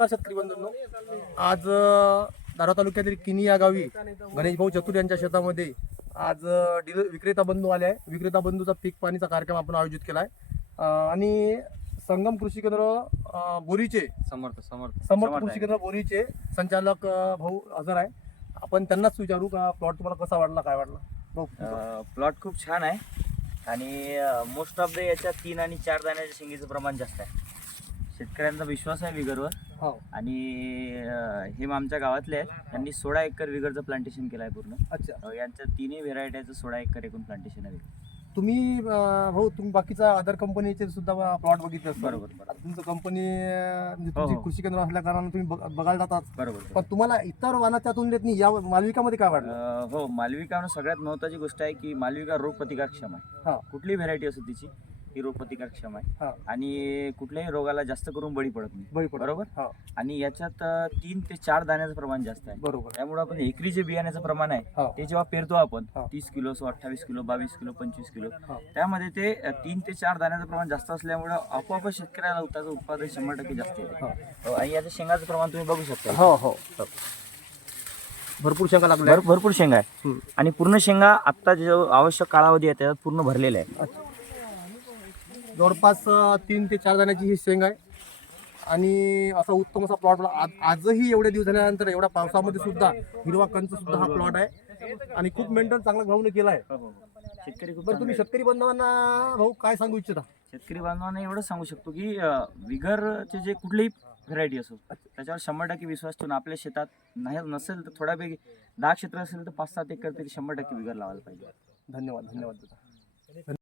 नमस्कार शेतकरी बंधूंनो, आज दारव्हा तालुक्यातील किनी या गावी गणेश भाऊ चतुर यांच्या शेतामध्ये आज विक्रेता बंधू आले आहे. विक्रेता बंधूचा पीक पाणीचा कार्यक्रम आपण आयोजित केला आहे आणि संगम कृषी केंद्र बोरीचे समर्थ कृषी केंद्र बोरीचे संचालक भाऊ हजर आहे. आपण त्यांनाच विचारू का प्लॉट तुम्हाला कसा वाटला, काय वाटला? प्लॉट खूप छान आहे आणि मोस्ट ऑफ द याच्या 3 आणि 4 दाण्याच्या शेंगीचं प्रमाण जास्त आहे. शेतकऱ्यांचा विश्वास आहे विगरवर. हो. आणि हे आमच्या गावातले आहेत. त्यांनी 16 एकर विगरचं प्लांटेशन केलं आहे पूर्ण. अच्छा. यांच्या 3ही व्हेरायटीचं 16 एकर एकूण प्लांटेशन आहे. तुम्ही भाऊ तुम्ही बाकीच्या अदर कंपनीचे सुद्धा प्लॉट बघितले असतात. बरोबर. तुमचं कंपनी हो. कृषी केंद्र असल्या कारणाने तुम्ही बघायला जातात. बरोबर. पण तुम्हाला इतर वाणाच्या तुलनेत या मालविकामध्ये काय वाटलं? हो, मालविका सगळ्यात महत्त्वाची गोष्ट आहे की मालविका रोग प्रतिकारक्षम आहे. हा. कुठलीही व्हेरायटी असो तिची ही रोग प्रतिकारक्षम आहे. हा. आणि कुठल्याही रोगाला जास्त करून बळी पडत नाही. बरोबर. हा. आणि याच्यात 3 ते 4 दाण्याचं प्रमाण जास्त आहे. बरोबर. त्यामुळे आपण एकरी जे बियाण्याचं प्रमाण आहे हा. ते जेव्हा पेरतो आपण हा. 30 किलो, 28 किलो, 22 किलो, 25 किलो, हा. त्यामध्ये ते 3 ते 4 दाण्याचं प्रमाण जास्त असल्यामुळे आपोआप शेतकऱ्याला त्याचं उत्पादन 100% जास्त येते. हा. आणि याचं शेंगाचं प्रमाण तुम्ही बघू शकता. हो हो भरपूर शेंगा लागल्या. भरपूर शेंगा आहे. आणि पूर्ण शेंगा आता जो आवश्यक कालावधी आहे त्याच्यात पूर्ण भरलेला आहे. जवळपास 3 ते 4 दाण्याची ही शेंग आहे आणि असा उत्तम असा प्लॉट. आजही एवढे दिवस झाल्यानंतर एवढ्या पावसामध्ये सुद्धा हिरवा कंच सुद्धा हा प्लॉट आहे आणि खूप मेंटेन चांगला भाऊने केला आहे. शेतकरी खूप बरं, तुम्ही शेतकरी बांधवांना भाऊ काय सांगू इच्छिता? शेतकरी बांधवांना एवढं सांगू शकतो की विगरचे जे कुठलीही व्हरायटी असो त्याच्यावर 100% विश्वास ठेवून आपल्या शेतात नाही नसेल तर थोड्यापैकी 10 क्षेत्र असेल तर 5-7 एकर तरी 100% विगर लावायला पाहिजे. धन्यवाद.